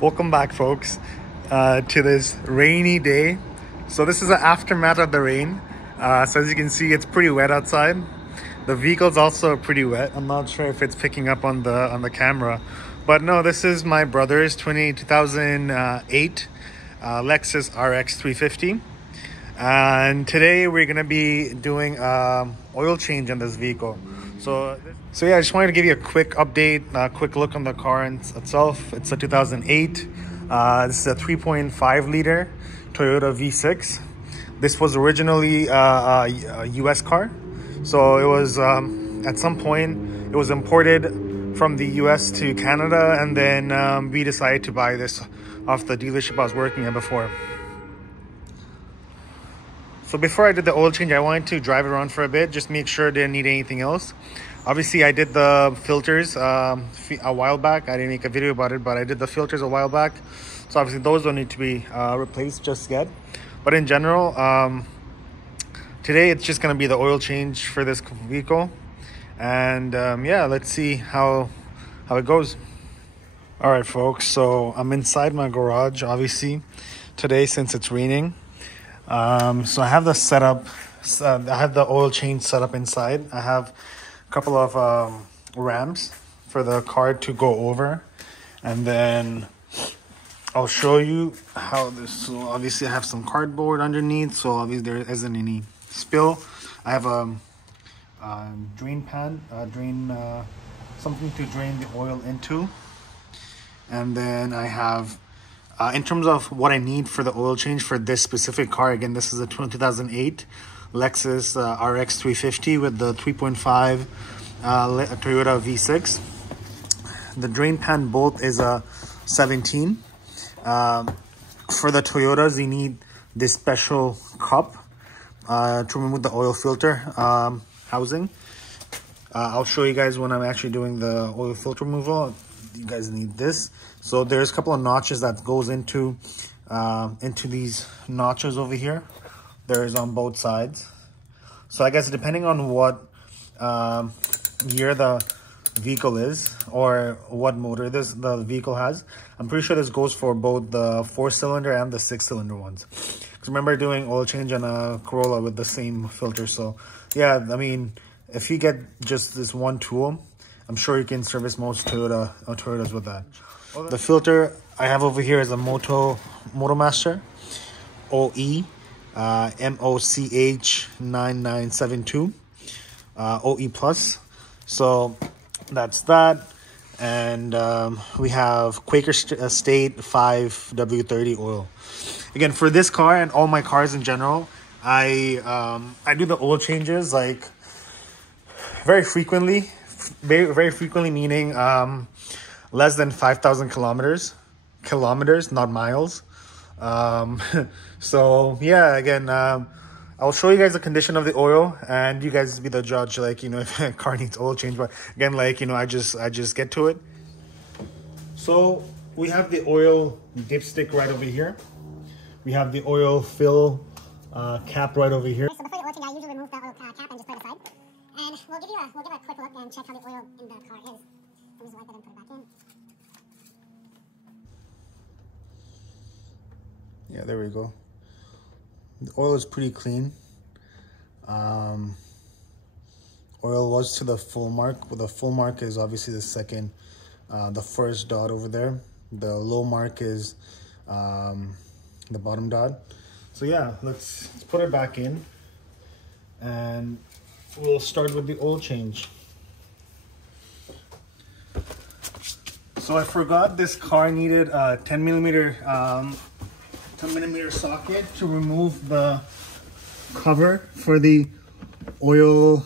Welcome back, folks, to this rainy day. So this is the aftermath of the rain. So as you can see, it's pretty wet outside. The vehicle's also pretty wet. I'm not sure if it's picking up on the camera, but no, this is my brother's 2008 Lexus RX350. And today we're gonna be doing oil change on this vehicle. So yeah, I just wanted to give you a quick update, a quick look on the car itself. It's a 2008. This is a 3.5 liter Toyota V6. This was originally a US car. So it was, at some point, it was imported from the US to Canada, and then we decided to buy this off the dealership I was working at before. So before I did the oil change, I wanted to drive it around for a bit, just make sure I didn't need anything else. Obviously, I did the filters a while back. I didn't make a video about it, but I did the filters a while back. So obviously, those don't need to be replaced just yet. But in general, today it's just going to be the oil change for this vehicle. And yeah, let's see how it goes. All right, folks. So I'm inside my garage, obviously, today since it's raining. So I have the setup, I have the oil change set up inside. I have a couple of ramps for the car to go over, and then I'll show you how this. So obviously I have some cardboard underneath, so obviously there isn't any spill. I have a drain pan, something to drain the oil into, and then I have in terms of what I need for the oil change for this specific car, again, this is a 2008 Lexus RX350 with the 3.5 Toyota V6. The drain pan bolt is a 17. For the Toyotas, you need this special cup to remove the oil filter housing. I'll show you guys when I'm actually doing the oil filter removal. You guys need this. So there's a couple of notches that goes into these notches over here. There's on both sides. So I guess depending on what year the vehicle is or what motor the vehicle has, I'm pretty sure this goes for both the 4-cylinder and the 6-cylinder ones. Because remember doing oil change on a Corolla with the same filter. So yeah, I mean, if you get just this one tool, I'm sure you can service most Toyotas with that. The filter I have over here is a Motomaster OE MOCH 9972 OE plus. So that's that. And we have Quaker State 5W30 oil. Again, for this car and all my cars in general, I do the oil changes like very frequently. Very frequently, meaning less than 5,000 kilometers, not miles. So yeah, again, I'll show you guys the condition of the oil, and you guys be the judge, like, you know, if a car needs oil change. But again, like, you know, I just get to it. So we have the oil dipstick right over here. We have the oil fill cap right over here. So before the oil change, I usually remove the oil cap and just put it aside. And we'll give a quick look and check how the oil in the car is. Let me just wipe that and put it back in. Yeah, there we go. The oil is pretty clean. Oil was to the full mark. Well, the full mark is obviously the first dot over there. The low mark is the bottom dot. So yeah, let's put it back in, and we'll start with the oil change. So I forgot this car needed a 10 millimeter socket to remove the cover for the oil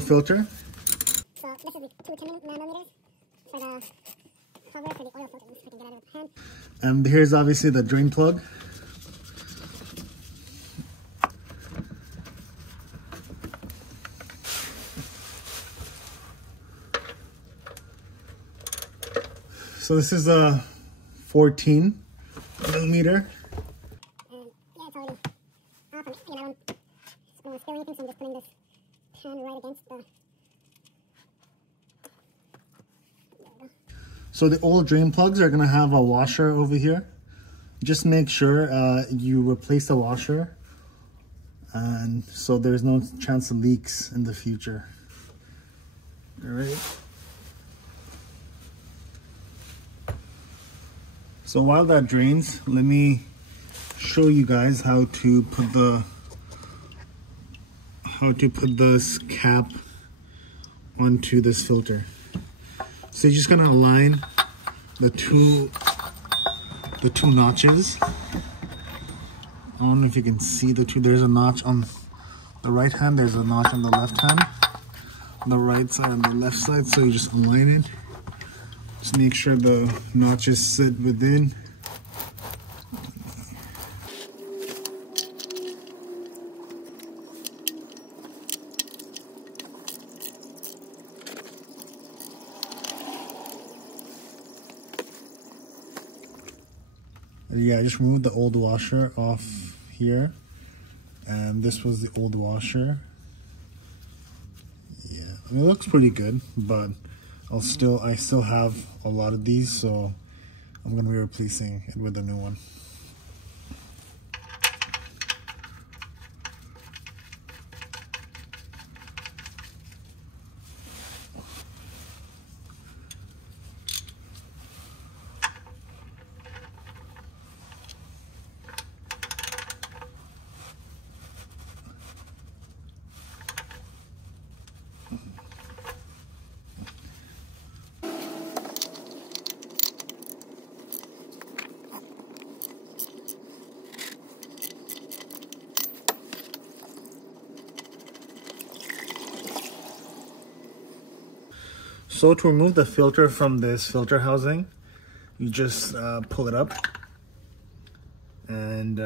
filter. So this is the two 10 millimeters for the cover for the oil filter. Let's see if I can get out of the hand. And here's obviously the drain plug. So this is a 14 millimeter. And yeah, it's already off. And I don't want to spill anything, so I'm just putting this pan right against the So the old drain plugs are gonna have a washer over here. Just make sure you replace the washer, and so there's no chance of leaks in the future. All right. So while that drains, let me show you guys how to put this cap onto this filter. So you're just gonna align the two notches. I don't know if you can see the two. There's a notch on the right hand, there's a notch on the left hand, on the right side and the left side. So you just align it. Just make sure the notches sit within. Yeah, I just removed the old washer off here, and this was the old washer. Yeah, I mean, it looks pretty good, but I still have a lot of these, so I'm gonna be replacing it with a new one. So to remove the filter from this filter housing, you just pull it up, and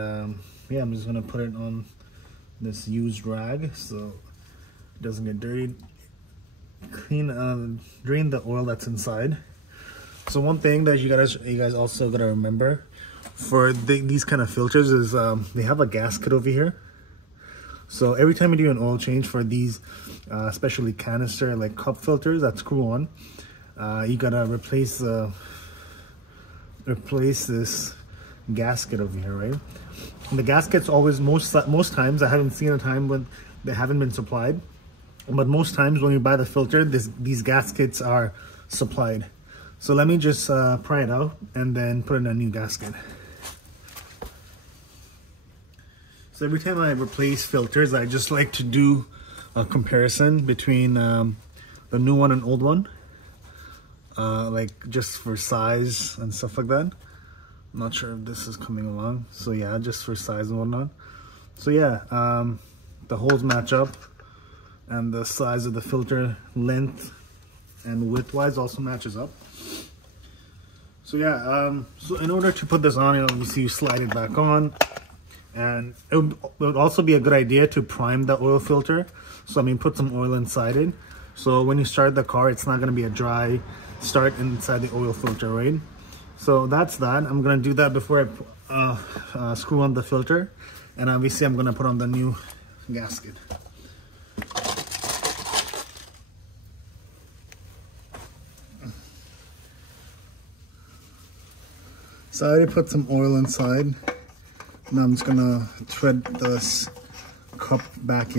yeah, I'm just gonna put it on this used rag so it doesn't get dirty. Drain the oil that's inside. So one thing that you guys also gotta remember for these kind of filters is they have a gasket over here. So every time you do an oil change for these, especially canister like cup filters that screw on, you gotta replace this gasket over here, right? And the gaskets always, most times, I haven't seen a time when they haven't been supplied, but most times when you buy the filter, these gaskets are supplied. So let me just pry it out and then put in a new gasket. So every time I replace filters, I just like to do a comparison between the new one and old one, like just for size and stuff like that. I'm not sure if this is coming along. So yeah, just for size and whatnot. So yeah, the holes match up, and the size of the filter length and width wise also matches up. So yeah, so in order to put this on, obviously you slide it back on. And it would also be a good idea to prime the oil filter. So I mean, put some oil inside it. So when you start the car, it's not gonna be a dry start inside the oil filter, right? So that's that. I'm gonna do that before I screw on the filter. And obviously I'm gonna put on the new gasket. So I already put some oil inside. Now I'm just gonna thread this cup back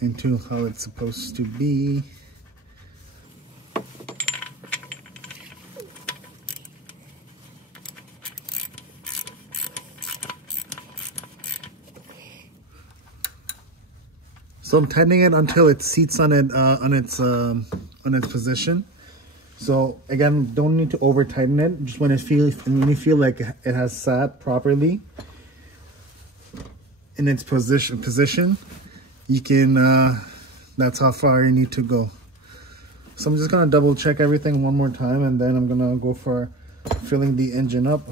into how it's supposed to be. So I'm tightening it until it seats on its position. So again, don't need to over tighten it. Just when you feel like it has sat properly in its position, you can. That's how far you need to go. So I'm just gonna double check everything one more time, and then I'm gonna go for filling the engine up.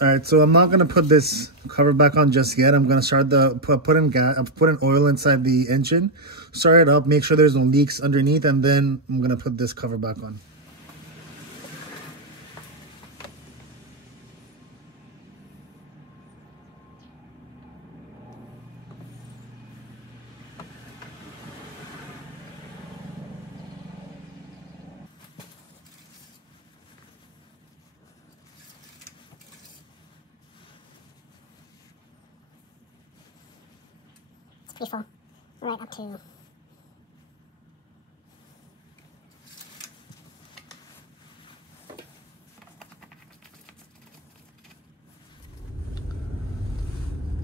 All right, so I'm not gonna put this cover back on just yet. I'm gonna start put in oil inside the engine, start it up, make sure there's no leaks underneath, and then I'm gonna put this cover back on. It's pretty full, right up to.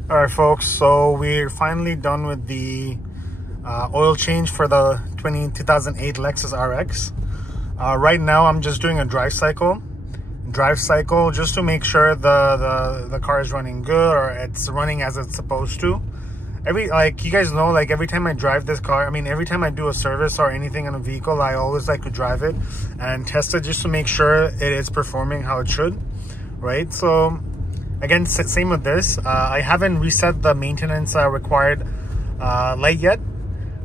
All right, folks, so we're finally done with the oil change for the 2008 Lexus RX. Right now, I'm just doing a drive cycle just to make sure the car is running good, or it's running as it's supposed to. Like you guys know, like every time I drive this car, I mean, every time I do a service or anything in a vehicle, I always like to drive it and test it just to make sure it is performing how it should, right? So again, same with this. I haven't reset the maintenance required light yet.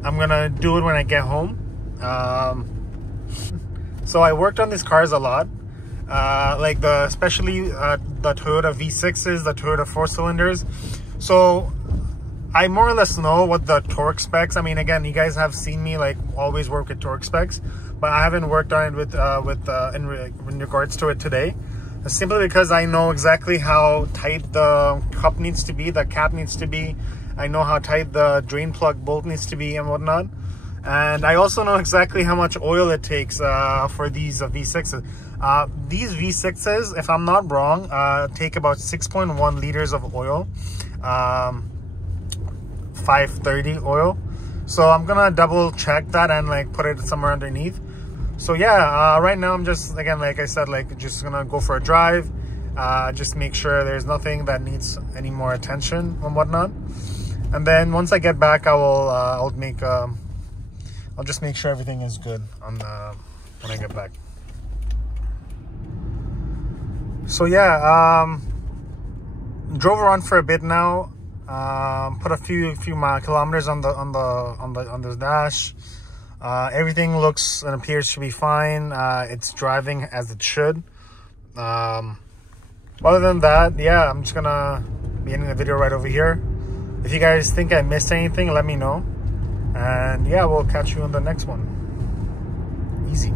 I'm gonna do it when I get home. So I worked on these cars a lot, like especially the Toyota V6s, the Toyota 4-cylinders. So I more or less know what the torque specs. I mean, again, you guys have seen me like always work with torque specs, but I haven't worked on it in regards to it today. Simply because I know exactly how tight the cup needs to be, the cap needs to be. I know how tight the drain plug bolt needs to be and whatnot. And I also know exactly how much oil it takes for these V6s. These V6s, if I'm not wrong, take about 6.1 liters of oil, 530 oil. So I'm gonna double check that and like put it somewhere underneath. So yeah, right now I'm just, again, like I said, like just gonna go for a drive, just make sure there's nothing that needs any more attention and whatnot. And then once I get back, I'll just make sure everything is good on when I get back. So yeah, drove around for a bit now, put a few kilometers on the dash. Everything looks and appears to be fine. It's driving as it should. Other than that, yeah, I'm just gonna be ending the video right over here. If you guys think I missed anything, let me know. And yeah, we'll catch you on the next one. Easy.